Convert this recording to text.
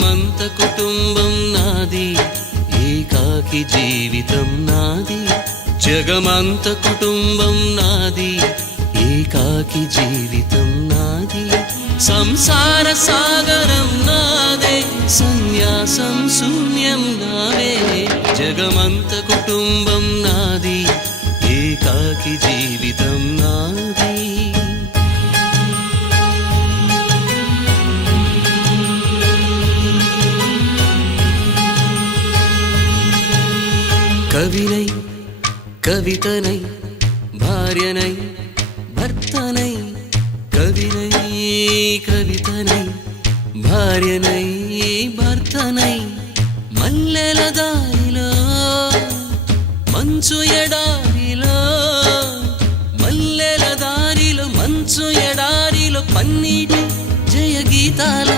మంత కుటుంబం నాది, ఏకాకి జీవితం నాది. జగమంత కుటుంబం నాది, ఏకాకి జీవితం నాది. సంసార సాగరం నాదే, సన్యాసం శూన్యం నావే. జగమంత కుటుంబం నాది, ఏకాకి జీవితం నాది. కవినై కవితనై భార్యనై భర్తనై, కవినై కవితనై భార్యనై భర్తనై. మల్లెల దారిలో మంచు ఎడారిలో, మల్లెల దారిలో మంచు ఎడారిలో పన్నీటి జయ గీతాల